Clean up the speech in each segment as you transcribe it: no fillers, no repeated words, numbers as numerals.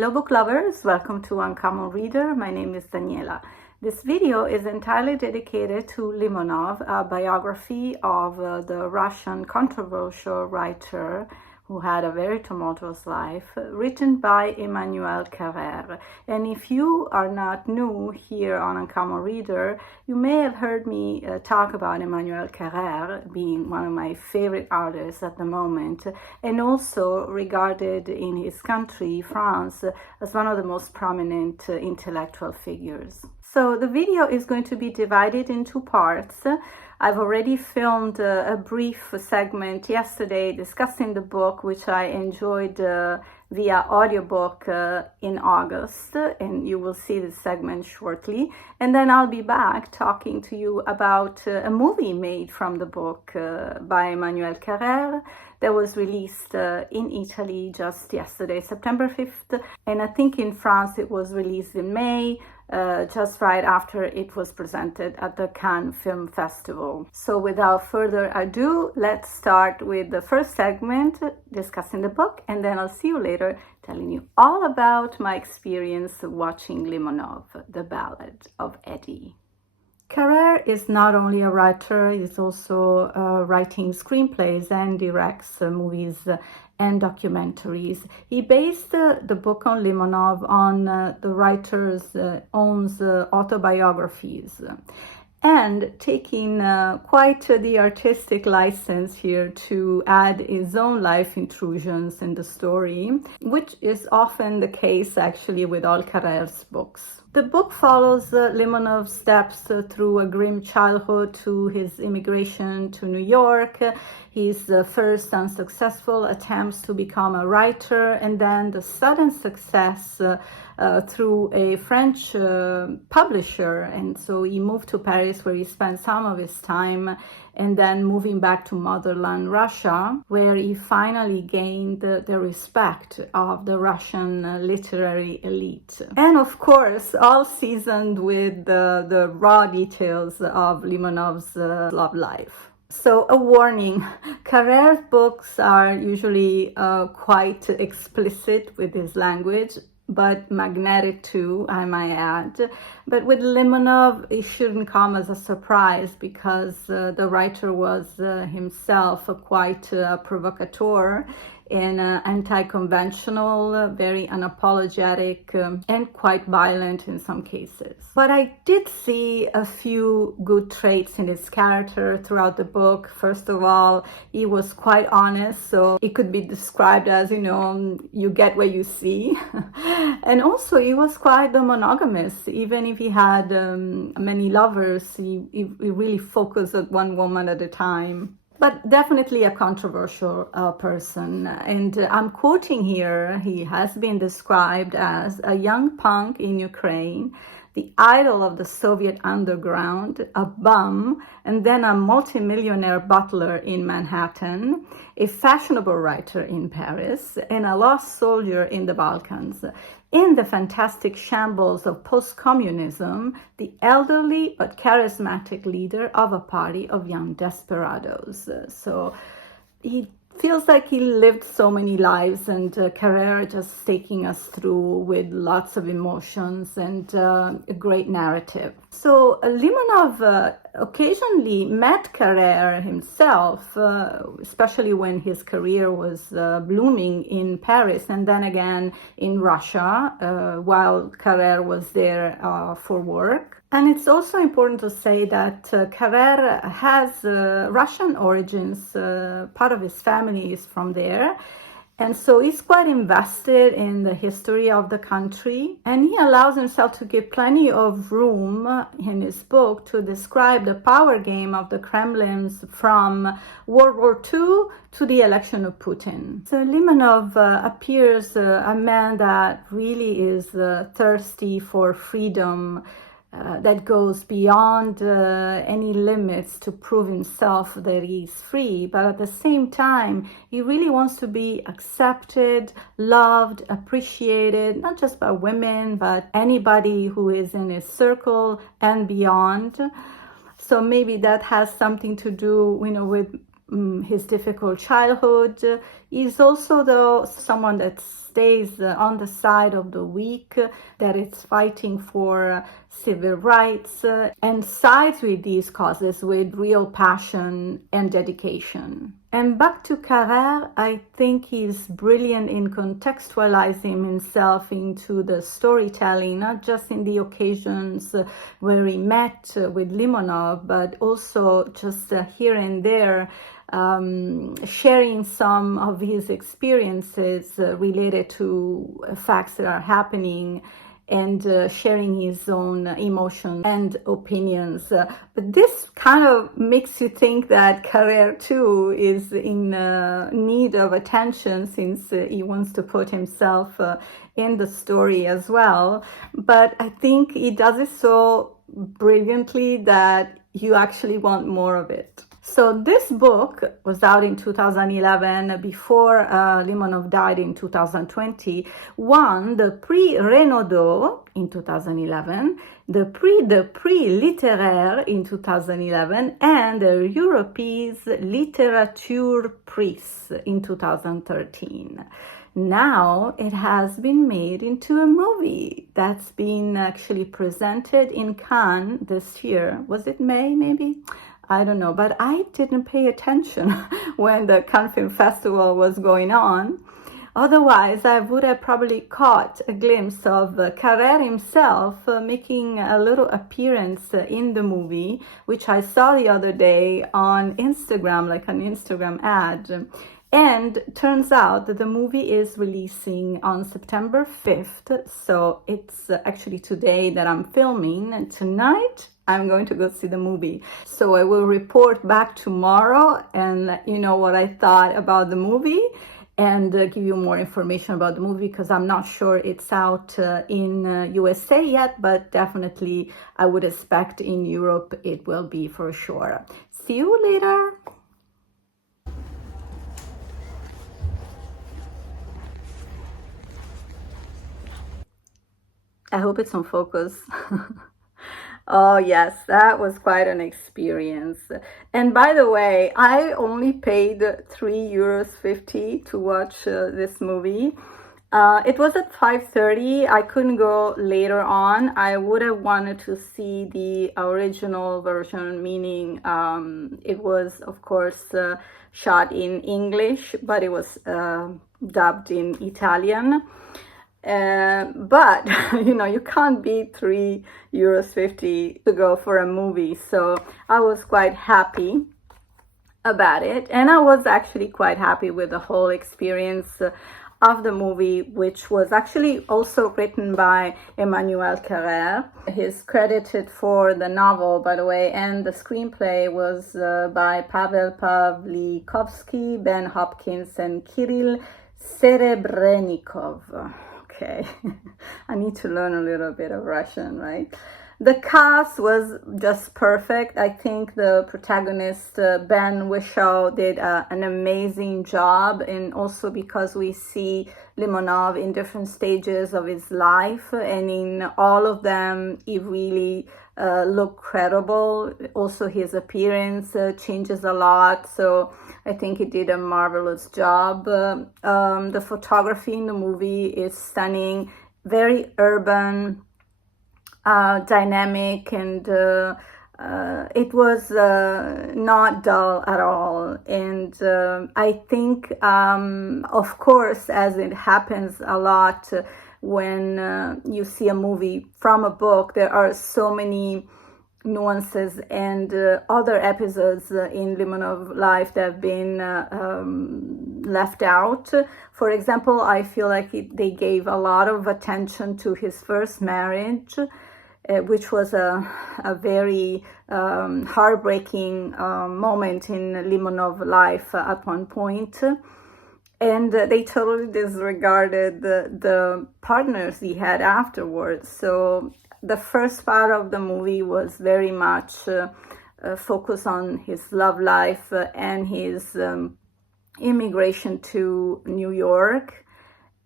Hello book lovers, welcome to Uncommon Reader. My name is Daniela. This video is entirely dedicated to Limonov, a biography of the Russian controversial writer who had a very tumultuous life, written by Emmanuel Carrère. And if you are not new here on Uncommon Reader, you may have heard me talk about Emmanuel Carrère being one of my favorite artists at the moment, and also regarded in his country, France, as one of the most prominent intellectual figures. So the video is going to be divided in two parts. I've already filmed a brief segment yesterday discussing the book, which I enjoyed via audiobook in August, and you will see this segment shortly. And then I'll be back talking to you about a movie made from the book by Emmanuel Carrère that was released in Italy just yesterday, September 5th. And I think in France it was released in May, just right after it was presented at the Cannes Film Festival. So without further ado, let's start with the first segment discussing the book, and then I'll see you later telling you all about my experience watching Limonov, The Ballad of Eddie. Carrère is not only a writer, he's also writing screenplays and directs movies and documentaries. He based the book on Limonov on the writer's own autobiographies, and taking quite the artistic license here to add his own life intrusions in the story, which is often the case actually with all Carrère's books. The book follows Limonov's steps through a grim childhood to his immigration to New York, his first unsuccessful attempts to become a writer, and then the sudden success through a French publisher. And so he moved to Paris, where he spent some of his time, and then moving back to motherland Russia, where he finally gained the respect of the Russian literary elite. And of course, all seasoned with the raw details of Limonov's love life. So a warning, Carrère's books are usually quite explicit with his language, but magnetic too, I might add. But with Limonov, it shouldn't come as a surprise, because the writer was himself quite a provocateur and anti-conventional, very unapologetic, and quite violent in some cases. But I did see a few good traits in his character throughout the book. First of all, he was quite honest, so it could be described as, you get what you see. And also, he was quite monogamous. Even if he had many lovers, he really focused on one woman at a time. But definitely a controversial person. And I'm quoting here, he has been described as a young punk in Ukraine, the idol of the Soviet underground, a bum, and then a multimillionaire butler in Manhattan, a fashionable writer in Paris, and a lost soldier in the Balkans. In the fantastic shambles of post-communism, the elderly but charismatic leader of a party of young desperados. So he feels like he lived so many lives, and Carrère just taking us through with lots of emotions and a great narrative. So Limonov occasionally met Carrère himself, especially when his career was blooming in Paris, and then again in Russia, while Carrère was there for work. And it's also important to say that Carrère has Russian origins. Part of his family is from there. And so he's quite invested in the history of the country. And he allows himself to give plenty of room in his book to describe the power game of the Kremlins from World War II to the election of Putin. So Limonov appears a man that really is thirsty for freedom, that goes beyond any limits to prove himself that he's free, but at the same time, he really wants to be accepted, loved, appreciated, not just by women, but anybody who is in his circle and beyond. So maybe that has something to do, with his difficult childhood. He's also, though, someone that's stays on the side of the weak, that it's fighting for civil rights, and sides with these causes with real passion and dedication. And back to Carrère, I think he's brilliant in contextualizing himself into the storytelling, not just in the occasions where he met with Limonov, but also just here and there, sharing some of his experiences related to facts that are happening, and sharing his own emotions and opinions. But this kind of makes you think that Carrère too is in need of attention, since he wants to put himself in the story as well. But I think he does it so brilliantly that you actually want more of it. So this book was out in 2011, before Limonov died in 2020, won the Prix Renaudot in 2011, the Prix Littéraire in 2011, and the Europé's Littérature Prix in 2013. Now it has been made into a movie that's been actually presented in Cannes this year. Was it May, maybe? I don't know, but I didn't pay attention when the Cannes Film Festival was going on. Otherwise, I would have probably caught a glimpse of Carrère himself making a little appearance in the movie, which I saw the other day on Instagram, like an Instagram ad. And turns out that the movie is releasing on September 5th. So it's actually today that I'm filming, and tonight I'm going to go see the movie. So I will report back tomorrow and let you know what I thought about the movie, and give you more information about the movie, because I'm not sure it's out in USA yet, but definitely I would expect in Europe it will be for sure. See you later. I hope it's on focus. Oh yes, that was quite an experience. And by the way, I only paid €3.50 to watch this movie. It was at 5:30. I couldn't go later on. I would have wanted to see the original version, meaning it was, of course, shot in English, but it was dubbed in Italian. But you know, you can't beat €3.50 to go for a movie, so I was quite happy about it, and I was actually quite happy with the whole experience of the movie, which was actually also written by Emmanuel Carrère. He's credited for the novel, by the way, and the screenplay was by Pavel Pavlikovsky, Ben Hopkins, and Kirill Serebrennikov. Okay, I need to learn a little bit of Russian, right? The cast was just perfect. I think the protagonist, Ben Whishaw, did an amazing job, and also because we see Limonov in different stages of his life, and in all of them, he really looked credible. Also, his appearance changes a lot, so I think he did a marvelous job. The photography in the movie is stunning, very urban, dynamic, and it was not dull at all. And I think, of course, as it happens a lot when you see a movie from a book, there are so many nuances and other episodes in Limonov life that have been left out. For example, I feel like they gave a lot of attention to his first marriage, which was a very heartbreaking moment in Limonov life at one point. And they totally disregarded the partners he had afterwards. So the first part of the movie was very much focused on his love life and his immigration to New York.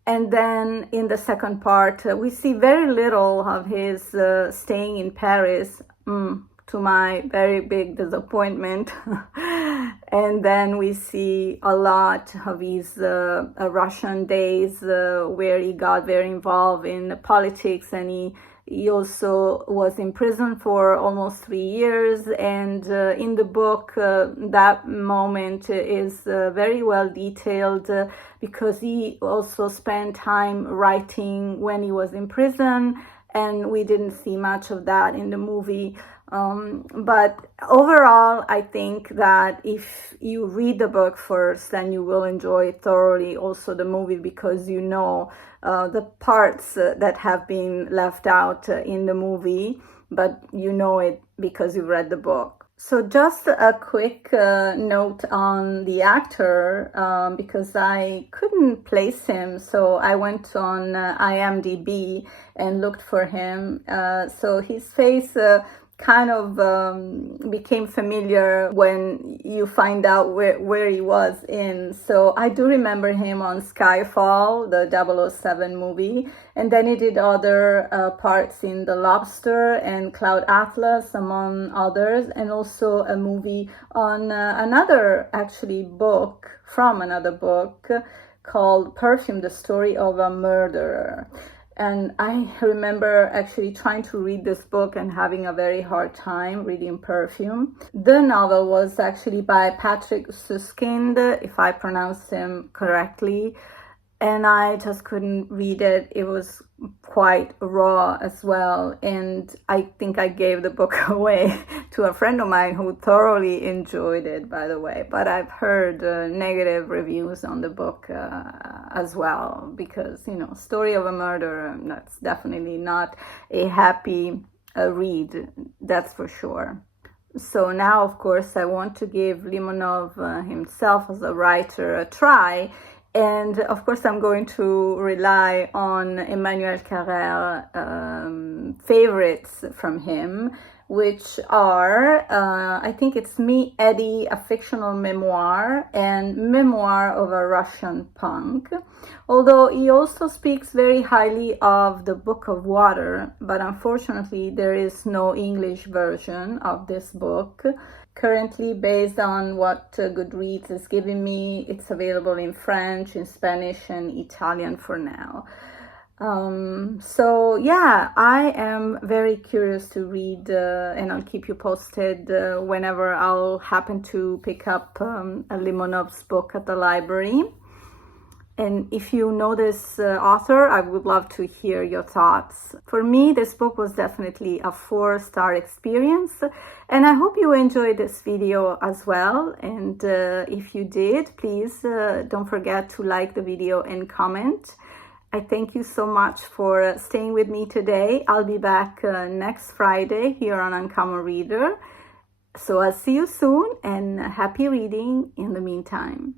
And then in the second part, we see very little of his staying in Paris, to my very big disappointment. And then we see a lot of his Russian days where he got very involved in politics, and he also was in prison for almost 3 years. And in the book, that moment is very well detailed because he also spent time writing when he was in prison, and we didn't see much of that in the movie. But overall, I think that if you read the book first, then you will enjoy thoroughly also the movie, because you know the parts that have been left out in the movie, but you know it because you read the book. So just a quick note on the actor, because I couldn't place him, so I went on IMDb and looked for him. So his face kind of became familiar when you find out where he was in. So I do remember him on Skyfall, the 007 movie, and then he did other parts in The Lobster and Cloud Atlas, among others, and also a movie on another book called Perfume, the Story of a Murderer. And I remember actually trying to read this book and having a very hard time reading Perfume. The novel was actually by Patrick Suskind, if I pronounced him correctly, and I just couldn't read it. It was quite raw as well, and I think I gave the book away to a friend of mine who thoroughly enjoyed it, by the way. But I've heard negative reviews on the book as well, because, you know, Story of a Murderer, that's definitely not a happy read, that's for sure. So now, of course, I want to give Limonov himself as a writer a try. And of course, I'm going to rely on Emmanuel Carrère favorites from him, which are, I think it's Me, Eddie, a fictional memoir, and Memoir of a Russian Punk. Although he also speaks very highly of The Book of Water, but unfortunately there is no English version of this book. Currently, based on what Goodreads is giving me, it's available in French, in Spanish, and Italian for now. So yeah, I am very curious to read, and I'll keep you posted whenever I'll happen to pick up a Limonov's book at the library. And if you know this author, I would love to hear your thoughts. For me, this book was definitely a 4-star experience, and I hope you enjoyed this video as well. And if you did, please don't forget to like the video and comment. I thank you so much for staying with me today. I'll be back next Friday here on Uncommon Reader. So I'll see you soon, and happy reading in the meantime.